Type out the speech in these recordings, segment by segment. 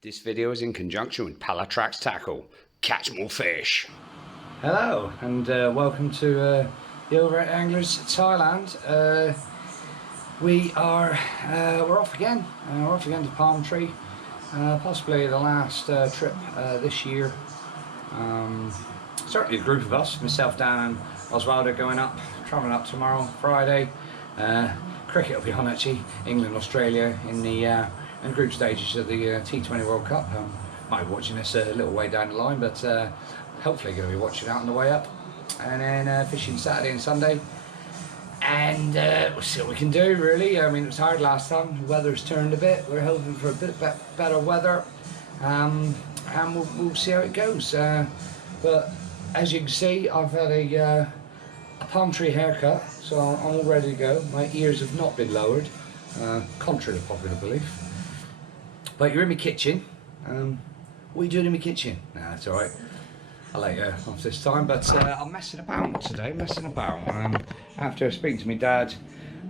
This video is in conjunction with Palatrax Tackle. Catch more fish. Hello and welcome to the Overrated Anglers Thailand. We're off again. We're off again to Palm Tree. Possibly the last trip this year. Certainly a group of us, myself, Dan and Oswaldo, going up, travelling up tomorrow, Friday. Cricket will be on actually, England, Australia in the group stages of the T20 World Cup. Might be watching this a little way down the line, but hopefully going to be watching it on the way up. And then fishing Saturday and Sunday. And we'll see what we can do, really. I mean, it was hard last time. The weather's turned a bit. We're hoping for a bit better weather. And we'll see how it goes. But as you can see, I've had a palm tree haircut, so I'm all ready to go. My ears have not been lowered, contrary to popular belief. But you're in my kitchen. What are you doing in my kitchen? Nah, that's alright. I'll let you off this time, but I'm messing about today, after speaking to my dad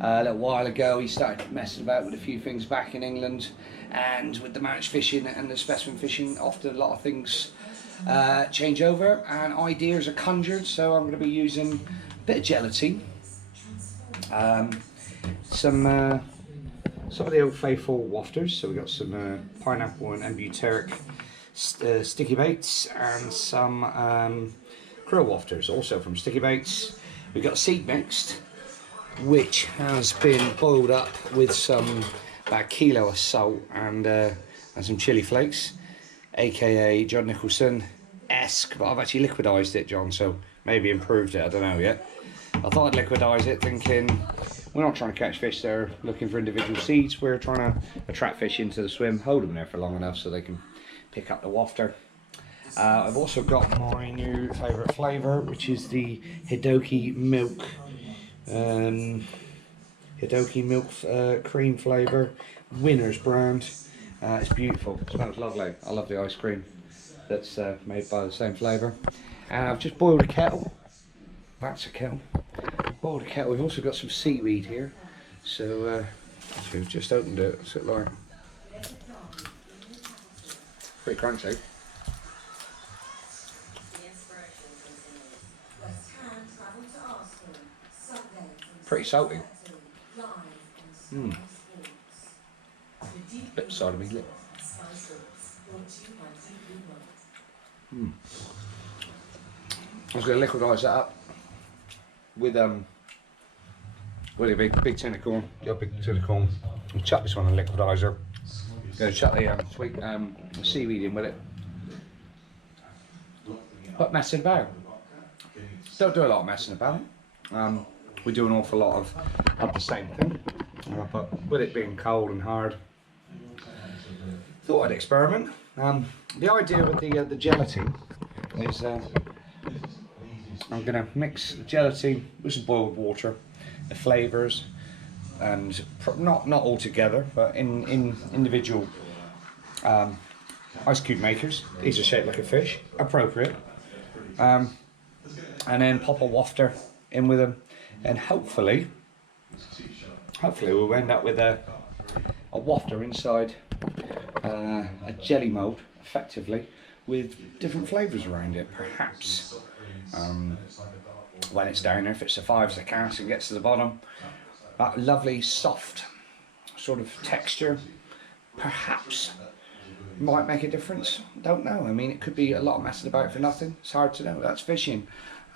a little while ago, he started messing about with a few things back in England, and with the managed fishing and the specimen fishing, often a lot of things change over and ideas are conjured, so I'm going to be using a bit of gelatine, some of the old faithful wafters, so we've got some pineapple and butyric sticky baits, and some krill wafters also from sticky baits. We've got seed mixed, which has been boiled up with about a kilo of salt and some chili flakes, aka John Nicholson-esque, but I've actually liquidised it, John, so maybe improved it, I don't know yet. I thought I'd liquidise it, thinking we're not trying to catch fish there looking for individual seeds, we're trying to attract fish into the swim, hold them there for long enough so they can pick up the wafter. I've also got my new favourite flavour, which is the Hidoki milk cream flavour, Winners brand. It's beautiful, it smells lovely. I love the ice cream that's made by the same flavour. And I've just boiled a kettle. That's a kettle. Boiled a kettle. We've also got some seaweed here, so we've just opened it. What's it like? Pretty crunchy. Pretty salty. Bit side of me lip. I was going to liquidise that up with a big tin of corn. Got a big tin of corn. I'll chuck this one in the liquidizer. Going to chuck the seaweed in with it. But messing about. Don't do a lot of messing about. We do an awful lot of the same thing. But with it being cold and hard, thought I'd experiment. The idea with the gelatin is I'm going to mix the gelatin with some boiled water, the flavours, and not all together, but in individual ice cube makers. These are shaped like a fish, appropriate. And then pop a wafter in with them, and hopefully we'll end up with a wafter inside a jelly mould, effectively, with different flavours around it, perhaps. When it's down there, if it survives the cast and gets to the bottom, that lovely soft sort of texture perhaps might make a difference. Don't know. I mean, it could be a lot of messing about for nothing. It's hard to know. That's fishing.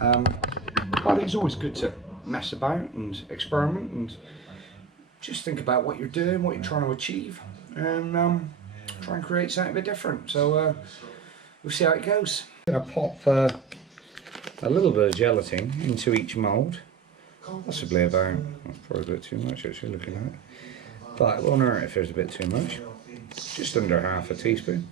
I think it's always good to mess about and experiment and just think about what you're doing, what you're trying to achieve, and try and create something a bit different. So we'll see how it goes. I'm going to pop a little bit of gelatin into each mould, possibly about, that's probably a bit too much actually looking at it, but it won't hurt if there's a bit too much, just under half a teaspoon.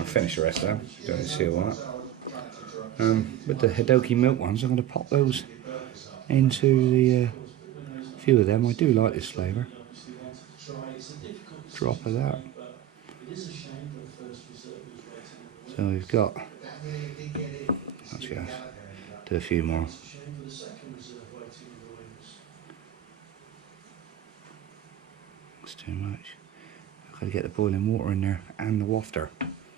I'll finish the rest of them, don't need to see all that. With the Hidoki milk ones, I'm going to pop those into the few of them. I do like this flavour. Drop of that. So we've got, let's just do a few more. too much. I've got to get the boiling water in there and the wafter.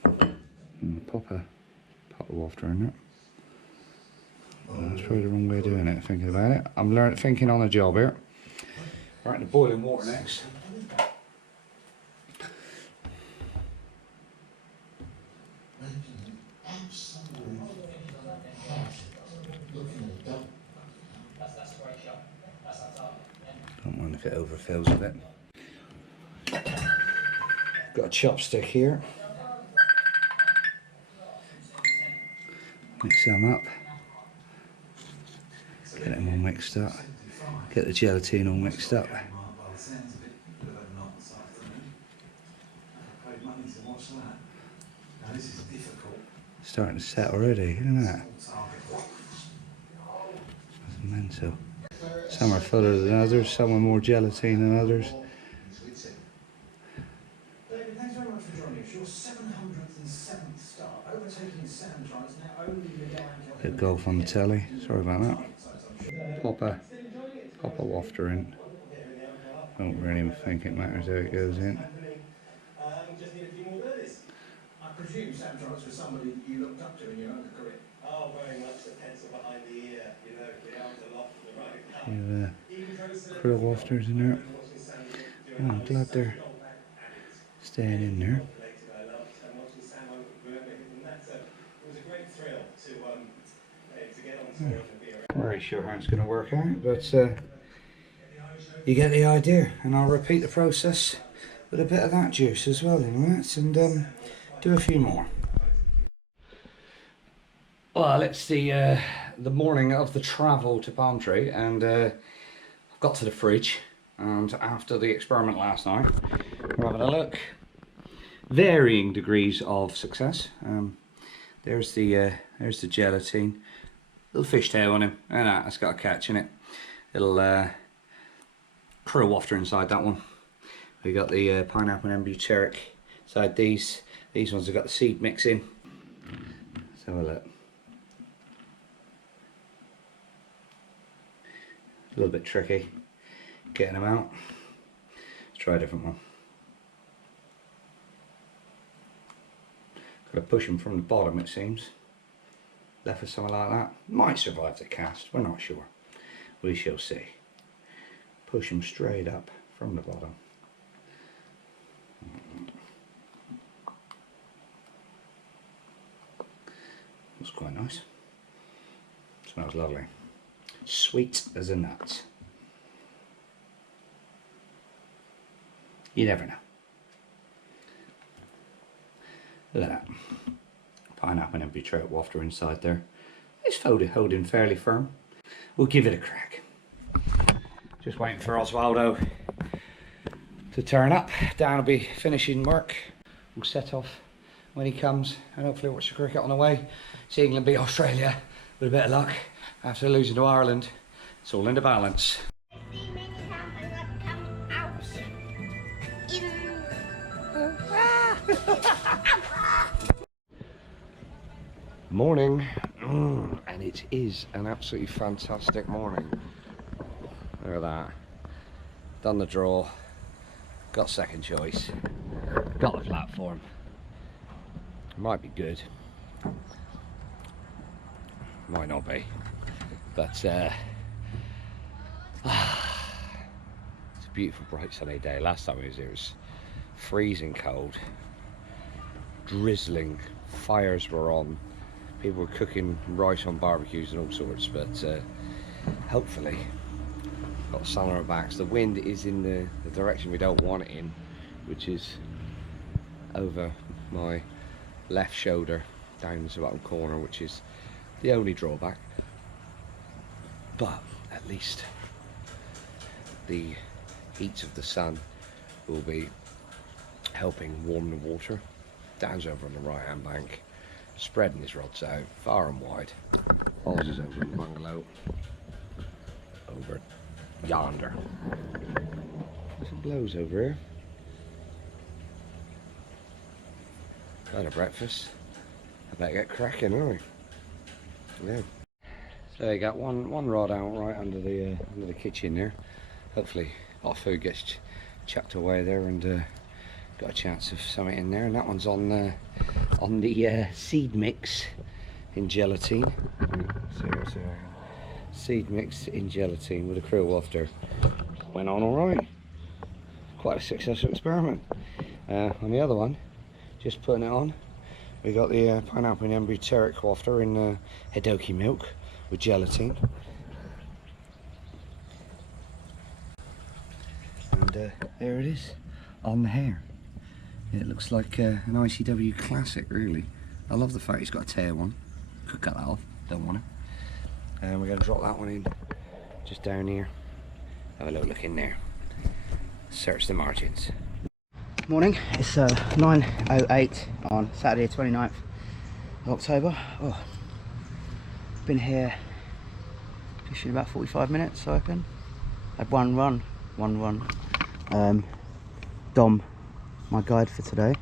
And pop a pot of wafter in there. That's probably the wrong way of doing it, thinking about it. I'm thinking on the job here. Right, the boiling water next. Don't mind if it overfills a bit. Got a chopstick here. Mix them up. Get them all mixed up. Get the gelatine all mixed up. Starting to set already, isn't it? That's mental. Some are fuller than others, some are more gelatine than others. David, thanks very much for joining us. Your 707th start, overtaking 7 tries, now only the guy. Bit of golf on the telly, sorry about that. Pop a wafter in. Don't really think it matters how it goes in. Just need a few more birdies. I presume Sam Trials was somebody you looked up to in your own career. Oh, very much the pencil behind the ear, you know, the arms aloft, the right Krill wafters in there. Oh, I'm glad they're staying in there. Not very sure how it's going to work out, but you get the idea. And I'll repeat the process with a bit of that juice as well in that, and do a few more. Well, it's the morning of the travel to Palm Tree, and I've got to the fridge, and after the experiment last night, we're having a look. Varying degrees of success. There's the gelatine. Little fishtail on him, and that's got a catch in it. Little krill wafter inside that one. We got the pineapple and butyric inside these. These ones have got the seed mix in. Let's have a look. A little bit tricky getting them out. Let's try a different one. Got to push them from the bottom, it seems. Left with something like that. Might survive the cast, we're not sure. We shall see. Push them straight up from the bottom. That's quite nice. Smells lovely. Sweet as a nut. You never know. Look at that. Pineapple and butyric wafter inside there. It's holding fairly firm. We'll give it a crack. Just waiting for Osvaldo to turn up. Dan will be finishing work. We'll set off when he comes, and hopefully watch the cricket on the way. See England beat Australia with a bit of luck. After losing to Ireland, it's all in the balance. Morning, and it is an absolutely fantastic morning. Look at that. Done the draw, got second choice, got the platform. Might be good, might not be, but it's a beautiful bright sunny day. Last time I was here it was freezing cold, drizzling, fires were on, people were cooking rice on barbecues and all sorts, but hopefully got the sun on our backs. The wind is in the direction we don't want it in, which is over my left shoulder down to the bottom corner, which is the only drawback, but at least the heat of the sun will be helping warm the water. Dan's over on the right hand bank, spreading his rods out far and wide. Oz is over in the bungalow, over yonder. There's some blows over here. Had a breakfast. I better get cracking, aren't we? Yeah. So you got one rod out right under the kitchen there. Hopefully our food gets chucked away there, and got a chance of something in there. And that one's on the seed mix in gelatine. Seed mix in gelatine with a krill wafter. Went on alright. Quite a successful experiment. On the other one, just putting it on, we got the pineapple and embuteric wafter in Hidoki milk with gelatine. And there it is on the hair. It looks like an ICW classic, really. I love the fact it's got a tear one. Could cut that off, don't want it. And we're going to drop that one in just down here. Have a little look in there. Search the margins. Morning, it's 9:08 on Saturday 29th of October. Oh, been here fishing about 45 minutes, I reckon. Had one run. Dom, my guide for today,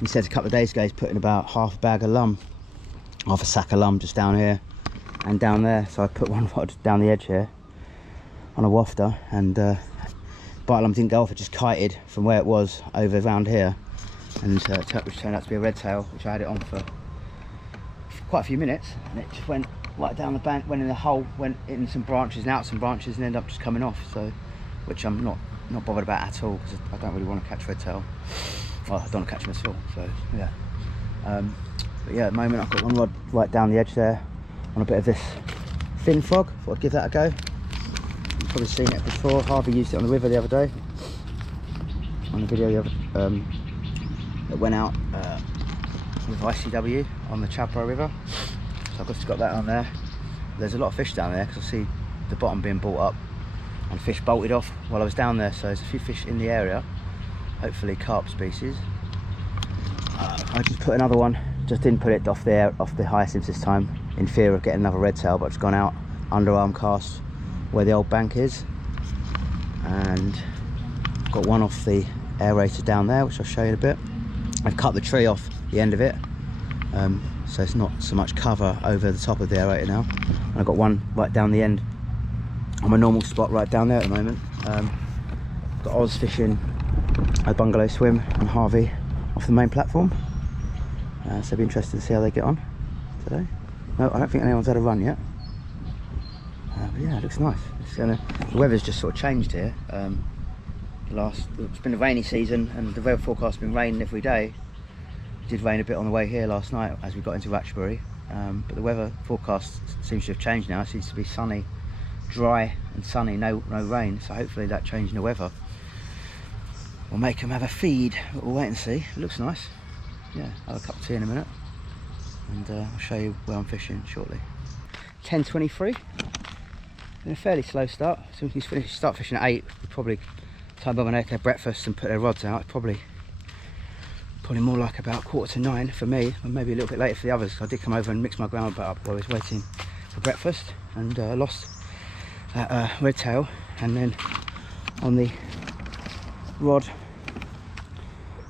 he said a couple of days ago he's putting about half a bag of lum, half a sack of lum just down here and down there. So I put one rod down the edge here on a wafter, and bite lum didn't go off, it just kited from where it was over around here, and which turned out to be a red tail, which I had it on for quite a few minutes, and it just went right down the bank, went in the hole, went in some branches and out some branches, and ended up just coming off. So, which I'm not bothered about at all, because I don't really want to catch red tail. Well, I don't want to catch them at all. So yeah, but yeah, at the moment I've got one rod right down the edge there on a bit of this fin frog. Thought I'd give that a go. You've probably seen it before. Harvey used it on the river the other day, on the video that went out with ICW on the Chapro River. So I've just got that on there. There's a lot of fish down there, because I see the bottom being brought up and fish bolted off while I was down there. So there's a few fish in the area, hopefully carp species. I just put another one, just didn't put it off the hyacinths this time in fear of getting another red tail, but just gone out underarm cast where the old bank is, and got one off the aerator down there, which I'll show you in a bit. I've cut the tree off the end of it, so it's not so much cover over the top of the aerator now. And I've got one right down the end on my normal spot right down there at the moment. Got Oz fishing a bungalow swim and Harvey off the main platform, so it'll be interesting to see how they get on today. No, I don't think anyone's had a run yet, but yeah, it looks nice. The weather's just sort of changed here. It's been a rainy season, and the weather forecast has been raining every day. It did rain a bit on the way here last night as we got into Ratchbury, but the weather forecast seems to have changed now. It seems to be sunny, dry and sunny, no rain. So hopefully that change in the weather will make them have a feed, but we'll wait and see. It looks nice. Yeah, I'll have a cup of tea in a minute, and I'll show you where I'm fishing shortly. 10:23. Been a fairly slow start. So we can start fishing at 8. We'll probably time Bob and Eric have breakfast and put their rods out. It's probably more like about 8:45 for me, or maybe a little bit later for the others. I did come over and mix my ground up while I was waiting for breakfast, and lost that red tail. And then on the rod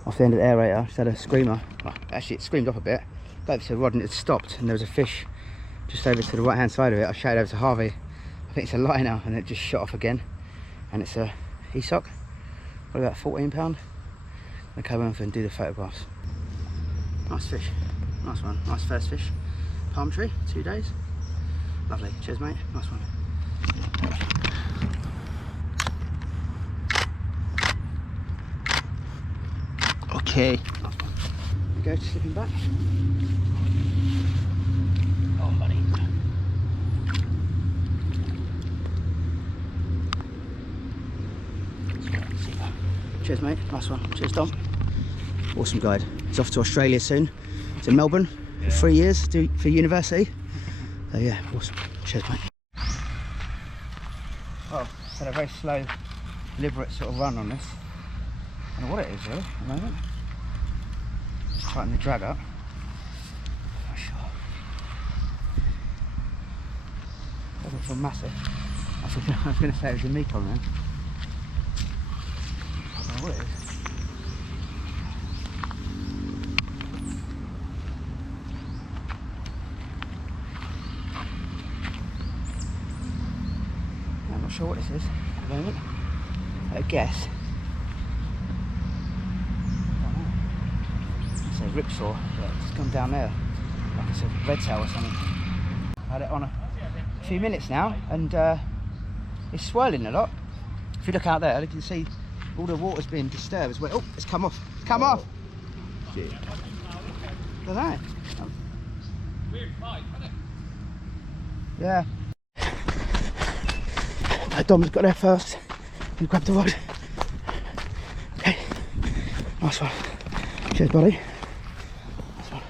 off the end of the aerator, just had a screamer. Well, actually it screamed up a bit, got over to the rod and it stopped, and there was a fish just over to the right hand side of it. I shouted over to Harvey, I think it's a liner, and it just shot off again, and it's a Esoc, probably about 14 pound. I'll come over and do the photographs. Nice fish, nice one, nice first fish. Palm Tree, 2 days, lovely. Cheers mate, nice one. Okay, nice one. Go to slipping back. Oh buddy. Cheers mate, nice one. Cheers Dom. Awesome guide. He's off to Australia soon. He's in Melbourne for 3 years for university. So yeah, awesome. Cheers mate. Oh, had a very slow, deliberate sort of run on this. I don't know what it is really at the moment. Just tighten the drag up. Not sure. Doesn't feel massive. I was going to say it was a Mekong then. I don't know what it is. I'm not sure what this is at the moment. I guess a ripsaw, but it's gone down there, like it's a red tail or something. I had it on a few minutes now, and it's swirling a lot. If you look out there, you can see all the water's being disturbed as well. Oh, it's come off. It's come off. Shit. Look at that. Weird fight, isn't it? Yeah. Dom's got there first. You grab the rod. Okay. Nice one. Cheers, buddy. Nice one.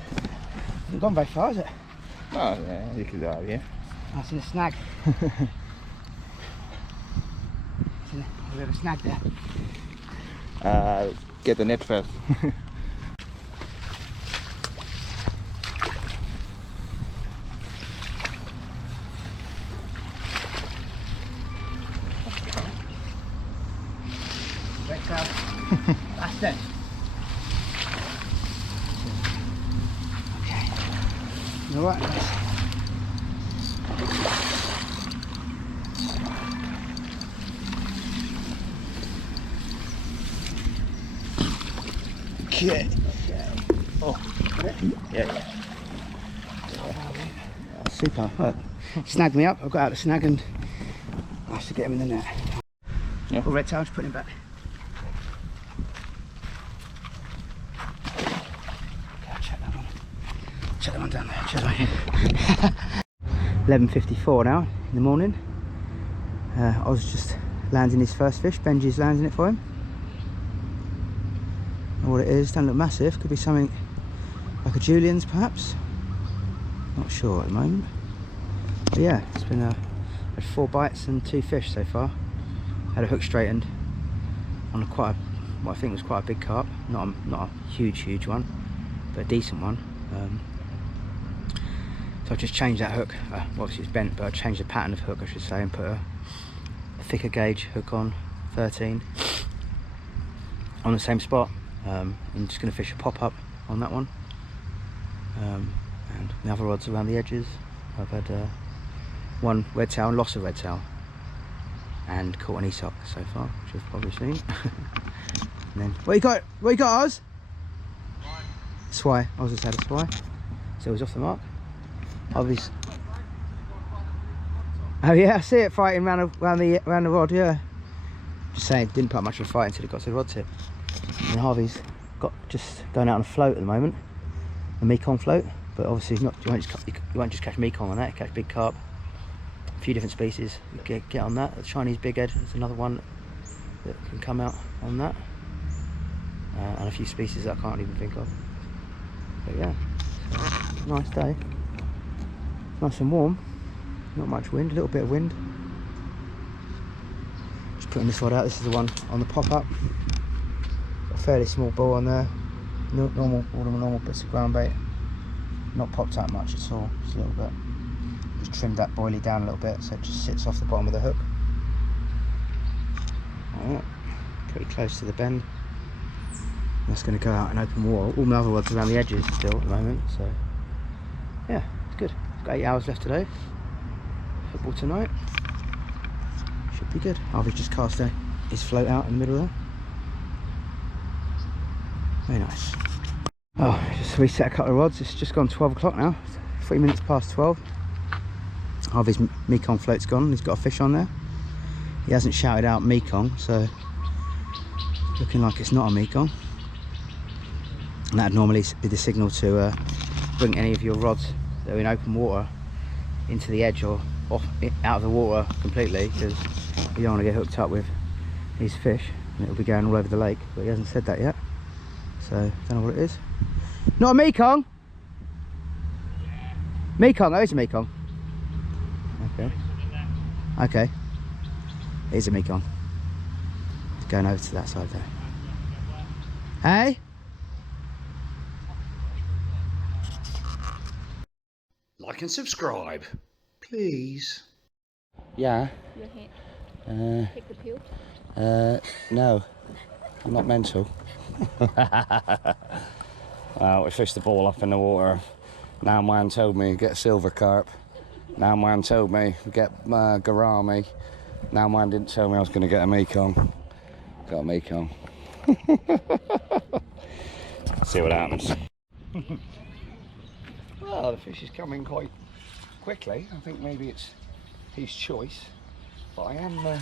Hasn't gone very far, is it? Oh yeah, you could go, yeah. That's in a snag. We have a snag there. Get the net first. That's it. Okay. You alright? Okay. Oh. Yeah. Super. Look. Snagged me up. I've got out the snag and I have to get him in the net. Yeah. Oh, red tail, just put him back. Check that one down there. Cheers, mate. 11:54 now in the morning. I was just landing his first fish. Benji's landing it for him. What it is, don't look massive. Could be something like a Juliens, perhaps. Not sure at the moment. But yeah, it's been had 4 bites and 2 fish so far. Had a hook straightened on what I think was quite a big carp. Not a huge one, but a decent one. So I just changed that hook. Obviously it's bent, but I changed the pattern of hook, I should say, and put a thicker gauge hook on, 13, on the same spot. I'm just going to fish a pop-up on that one, and the other rods around the edges. I've had one red tail and lost a red tail, and caught an e-sock so far, which you've probably seen. And then what you got Oz? Swai. I was just had a swai, so it was off the mark. Obviously. Oh yeah, I see it fighting around the rod. Yeah. Just saying, didn't put much of a fight until it got to the rod tip. And Harveys just going out on a float at the moment, a Mekong float. But obviously, you won't just catch Mekong on that. You catch big carp, a few different species. You get on that. The Chinese big head is another one that can come out on that, and a few species that I can't even think of. But yeah, nice day. Nice and warm. Not much wind. A little bit of wind. Just putting this rod out. This is the one on the pop-up. Got a fairly small ball on there. All the normal bits of ground bait. Not popped out much at all. Just a little bit. Just trimmed that boilie down a little bit so it just sits off the bottom of the hook. Alright. Pretty close to the bend. That's going to go out in open water. All my other rods around the edges still at the moment, so yeah, it's good. I've got 8 hours left today. Football tonight. Should be good. Harvey's just cast his float out in the middle there. Very nice. Oh, just reset a couple of rods. It's just gone 12 o'clock now. 3 minutes past 12. Harvey's Mekong float's gone. He's got a fish on there. He hasn't shouted out Mekong, so looking like it's not a Mekong. And that'd normally be the signal to bring any of your rods that are in open water into the edge or off out of the water completely, because you don't want to get hooked up with these fish and it'll be going all over the lake. But he hasn't said that yet, so don't know what it is. Not a Mekong. Mekong. Oh, it's a Mekong. Okay. Okay. It is a Mekong. It's going over to that side there. Hey. Like and subscribe, please. Yeah. Your hand. Take the pill. No. I'm not mental. Well, we fished the ball up in the water. Now man told me get silver carp. Now man told me get gourami. Now man didn't tell me I was going to get a Mekong. Got a Mekong. See what happens. Well, the fish is coming quite quickly. I think maybe it's his choice, but I am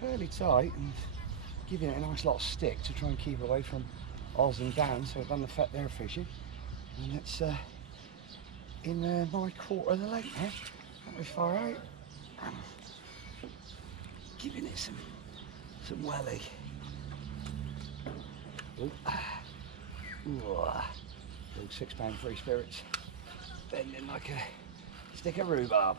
fairly tight and giving it a nice lot of stick to try and keep away from Oz and Dan, so I've done the fet there fishing, and it's in my quarter of the lake now, not very far out. Giving it some welly. Ooh. Little £6 free spirits, bending like a stick of rhubarb.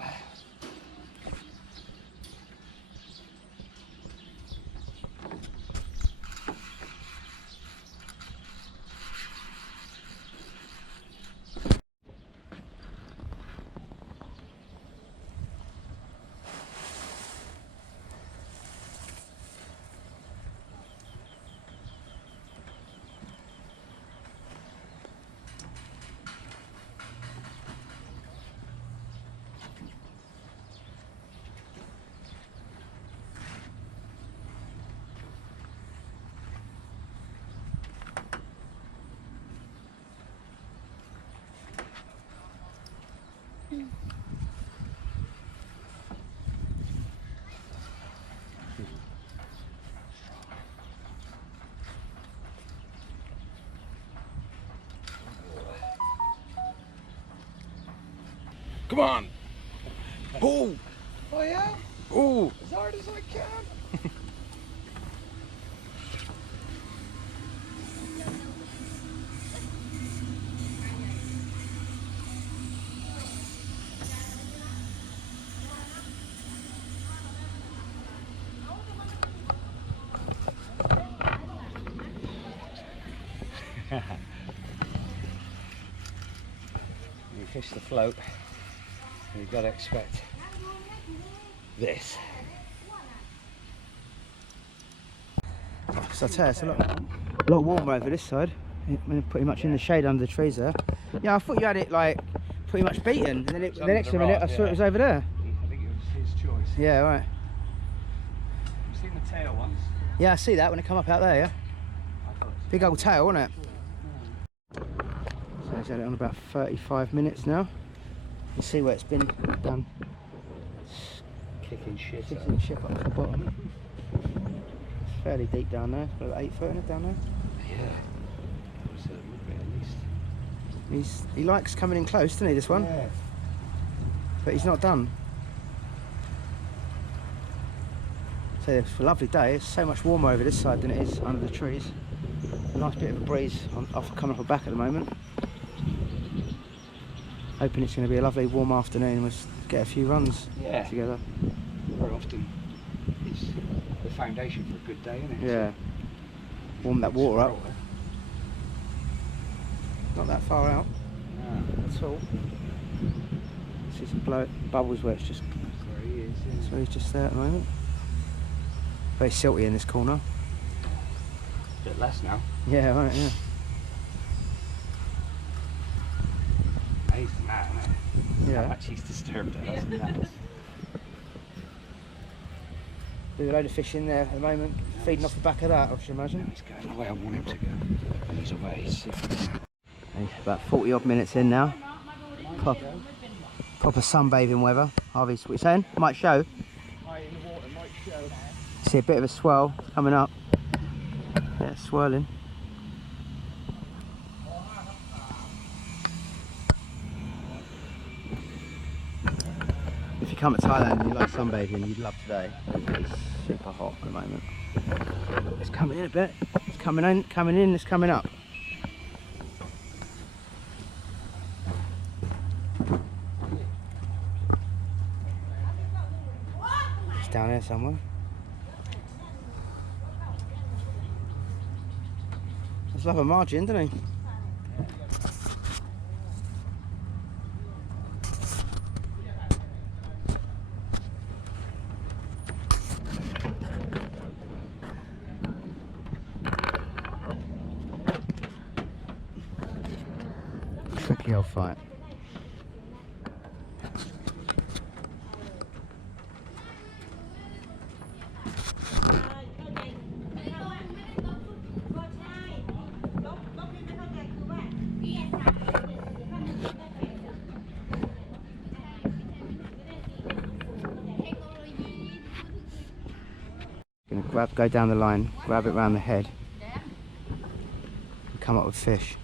Come on! Pull! Oh yeah? Ooh! As hard as I can. You fish the float, you've got to expect this. So I tell you, it's a lot warmer over this side. Pretty much in the shade under the trees there. Yeah, I thought you had it like pretty much beaten, and then the next minute I saw it was over there. I think it was his choice. Yeah, right. You've seen the tail once? Yeah, I see that when it come up out there, yeah. Big old tail, wasn't it? So it's had it on about 35 minutes now. You see where it's been done. Kicking shit up. Kicking ship up to the bottom. It's fairly deep down there. It's about 8 foot in it down there. Yeah. I said it would be at least. He likes coming in close, doesn't he, this one? Yeah. But he's not done. So it's a lovely day. It's so much warmer over this side than it is under the trees. A nice bit of a breeze coming off the back at the moment. Hoping it's going to be a lovely warm afternoon and we'll get a few runs together. Very often it's the foundation for a good day, isn't it? Yeah. Warm that water up. Not that far out at all. See some bubbles where it's just. There he is. Yeah. So he's just there at the moment. Very silty in this corner. A bit less now. Yeah, right, yeah. Amazing that, isn't it? Yeah. How much he's disturbed us. There's a load of fish in there at the moment, feeding off the back of that, I should imagine. He's going the way I want him to go. And he's away. About 40 odd minutes in now. Proper sunbathing weather. Harveys, what are you saying? Might show. See a bit of a swirl coming up. Yeah, it's swirling. If you come to Thailand and you like sunbathing, you'd love today. It's super hot at the moment. It's coming in a bit. It's coming in, it's coming up. It's down here somewhere. There's like a margin, doesn't he? Tricky old fight. Gonna go down the line, grab it round the head, and come up with fish.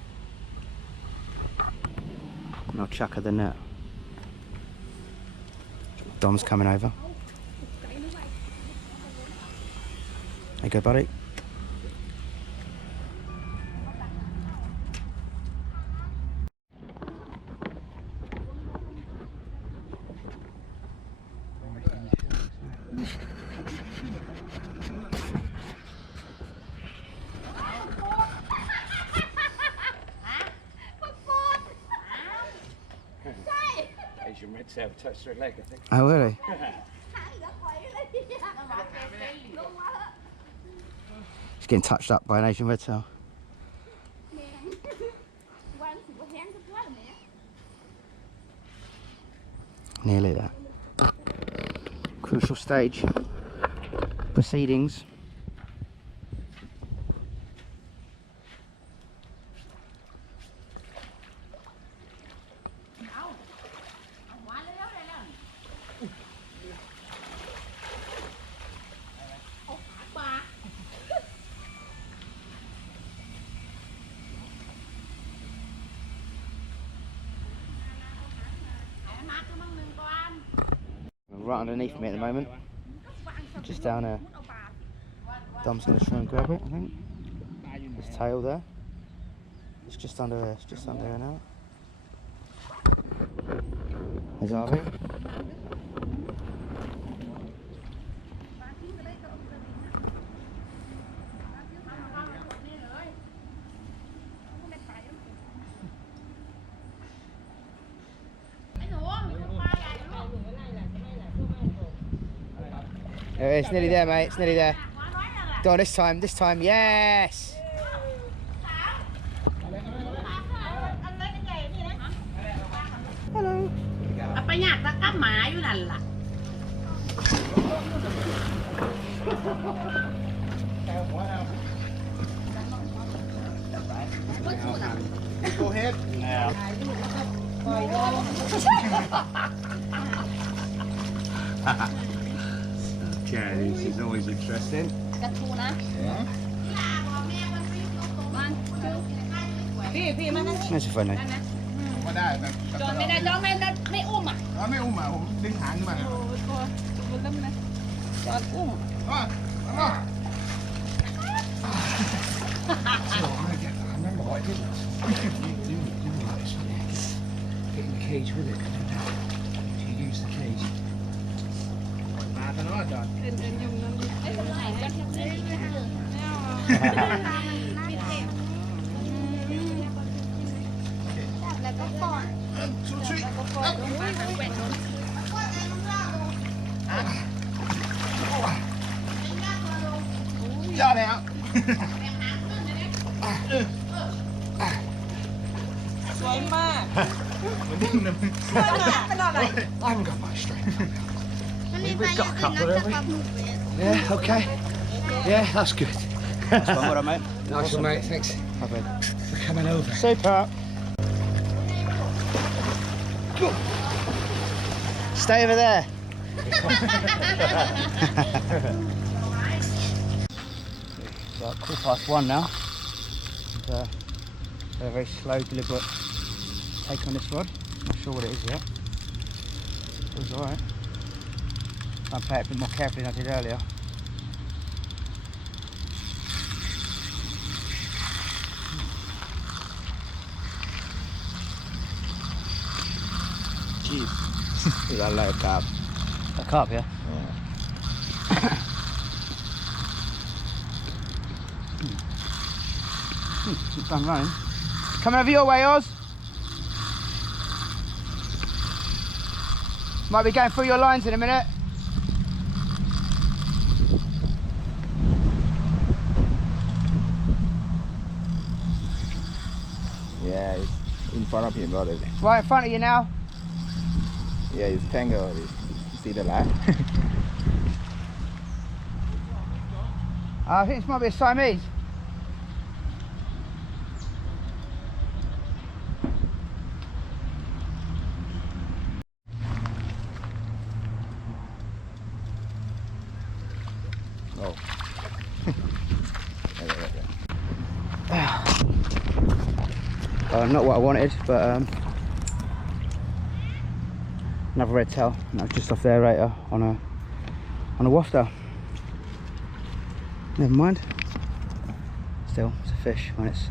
And I'll chuck her the net. Dom's coming over. There you go, buddy. Asian red tail touched her leg, I think. Oh, really? She's getting touched up by an Asian red tail. Nearly there. Crucial stage. Proceedings. Right underneath me at the moment, just down there. Dom's going to try and grab it, I think. His tail there. It's just under there, it's just under there now. There's Harvey. It's nearly there, mate. It's nearly there. Go on, this time, yes! Hello. Go ahead. Okay, this is always interesting. That's a funny. ก็ได้แบบ จอนไม่ได้จอนไม่อุ้มอ่ะ ไม่อุ้มอ่ะผมดึงหางขึ้นมา โอ้โหตัวเริ่มเลยจอนอุ้ม Get in the cage with it. You use the cage. มาซะเนาะจอด เดินยุ่งนั่นไม่เป็นไรจอนแค่นี้ไม่เอาแล้วก็ปล่อยแล้วก็ปล่อยลงมาทางแหวนนู้น ยอดแล้ว สวยมาก มันดิ้นนะ สวยมากเป็นอะไร I haven't got much strength. มันมีไปอยู่อื่นนอกจากปลาหมึกเลย Yeah, okay. Yeah, that's good. What on, mate? Nice one, mate. Thanks Lovely. for coming over. Super. Stay over there. Well, 1:15 now. And, a very slow, deliberate take on this rod. Not sure what it is yet. It was alright. I'll play it a bit more carefully than I did earlier. Jeez. Is that like a carp? A carp, yeah? It's done running. Coming over your way, Oz. Might be going through your lines in a minute. Yeah, it's in front of him already. Right in front of you now. Yeah, it's tangled already. See the line? I think this might be a Siamese. Oh. Not what I wanted, but another red tail. And that was just off the aerator on a wafter. Never mind. Still, it's a fish when it's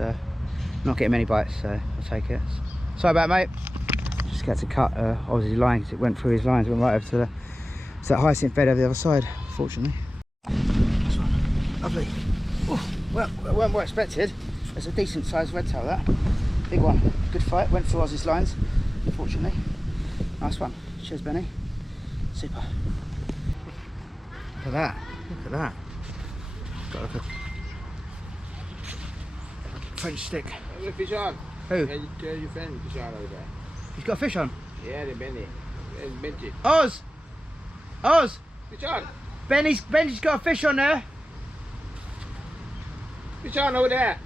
not getting many bites, so I'll take it. Sorry about it, mate. Just had to cut obviously line because it went through his lines, it went right over to that hyacinth bed over the other side, fortunately. This one, lovely. Oh, well, it weren't what I expected. It's a decent sized red tail, that. Big one. Good fight, went through Ozzy's lines, unfortunately. Nice one. Cheers, Benny. Super. Look at that. Look at that. Got like a French stick. Look, fish on. Who? Yeah, you tell your friend fish on over there. He's got a fish on. Yeah, the Benny. There's Benji. Oz! Oz! Fish on. Benny's got a fish on there. Fish on over there.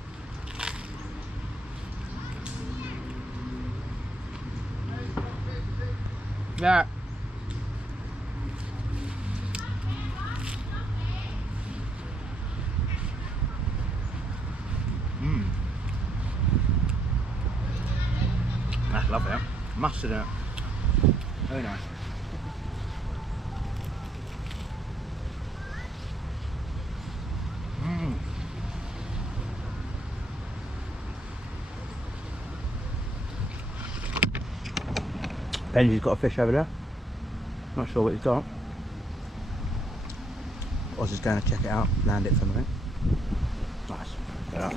Yeah. I love it. Mustard in it. Very nice. Benji's got a fish over there. Not sure what he's got. I was just going to check it out, land it for me. Nice. Yeah.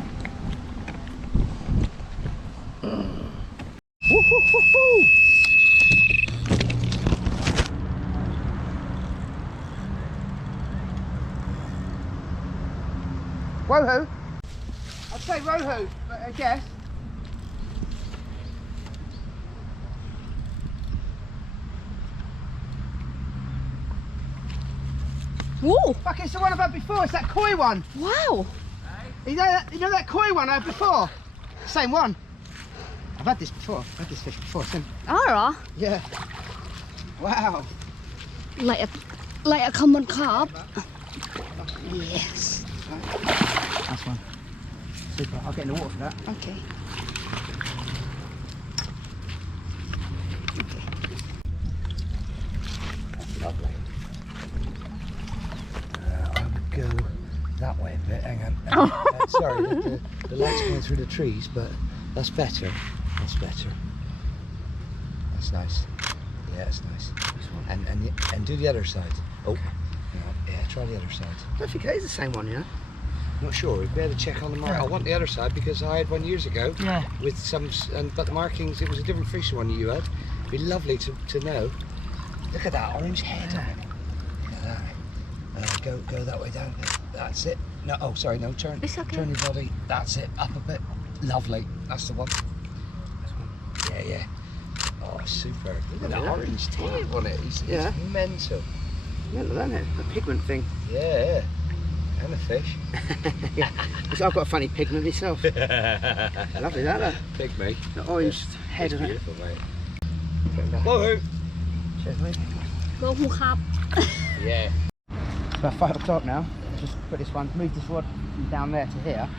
Woo-hoo-hoo-hoo! Rohu? I'd say Rohu, but I guess. Whoa! Fuck, it's the one I've had before, it's that koi one. Wow! You know that koi one I had before? Same one. I've had this before, I've had this fish before, same. Alright. Yeah. Wow. Like a common carp. Yes. That's one. Super, I'll get in the water for that. Okay. Lovely. I would go that way a bit. Hang on. Sorry, the light's going through the trees, but that's better. That's better. That's nice. Yeah, it's nice. And do the other side. Oh, okay. Yeah, try the other side. I don't think it is the same one, you know? Not sure. We'd better check on the mark. I want the other side because I had one years ago. Yeah. With some, but the markings, it was a different fish one that you had. It'd be lovely to know. Look at that orange head on it. Look at that. Go that way down. That's it. No, oh sorry, no. Turn. It's okay. Turn your body. That's it. Up a bit. Lovely. That's the one. Yeah, yeah. Oh, super. Look at that orange tail on it. It's mental. Mental, isn't it? The pigment thing. Yeah. And a fish. Yeah. I've got a funny pigment myself. Lovely that. Pygmy. The orange head It's on it. beautiful, mate. Woohoo! Cheers, mate. Go who carp. Yeah. It's about 5 o'clock now. I just put this one, moved this rod from down there to here.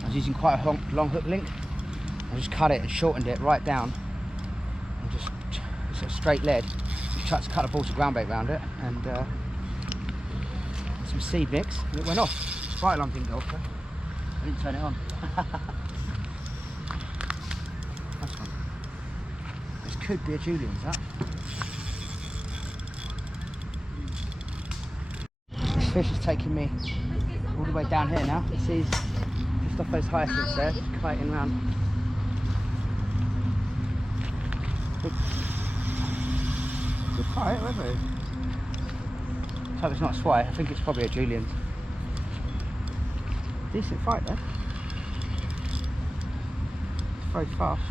I was using quite a long hook link. I just cut it and shortened it right down. And just, it's a straight lead. Just cut a ball to ground bait around it and some seed mix and it went off. Fire alarm didn't go off though. I didn't turn it on. That's one. This could be a Juliens, that. This fish is taking me all the way down here now. You see, just off those hyacinths there, just kiting around. Good fight, wasn't it? I hope it's not a swai, I think it's probably a Juliens. Decent fight there. It's very fast.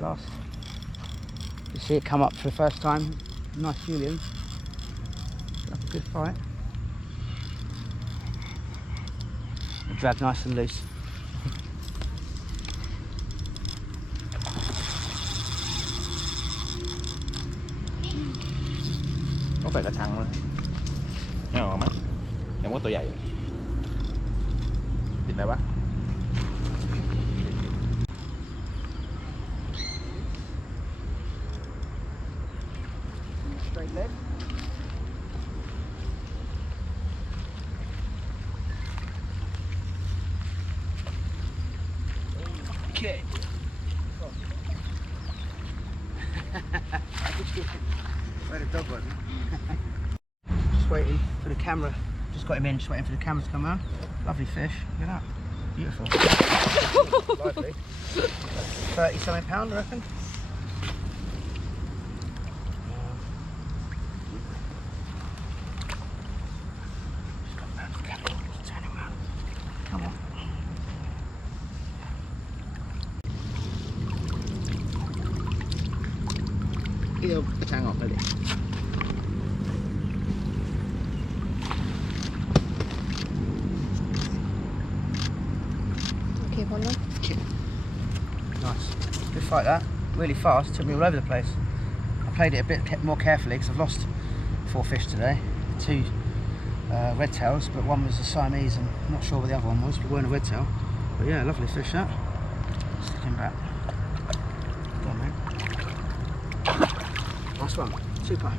Last. You see it come up for the first time. Nice Juliens. That's a good fight. It dragged nice and loose. Có phải là thằng thôi. Nghe ngon lắm. Em cóตัวใหญ่. Thịt lewat. Straight leg. Okay. Where the dog was. Just waiting for the camera. Just got him in, just waiting for the camera to come out. Lovely fish. Look at that. Beautiful. Lively. 30 something pound, I reckon. Just got around the camera. Just turn him around. Come on. He'll hang on, maybe. Keep on them. Nice. Good fight that. Really fast. Took me all over the place. I played it a bit more carefully because I've lost 4 fish today. 2 red tails, but one was a Siamese and I'm not sure what the other one was, but weren't a red tail. But yeah, lovely fish that. Stick him back. Go on, mate. Nice one. Super.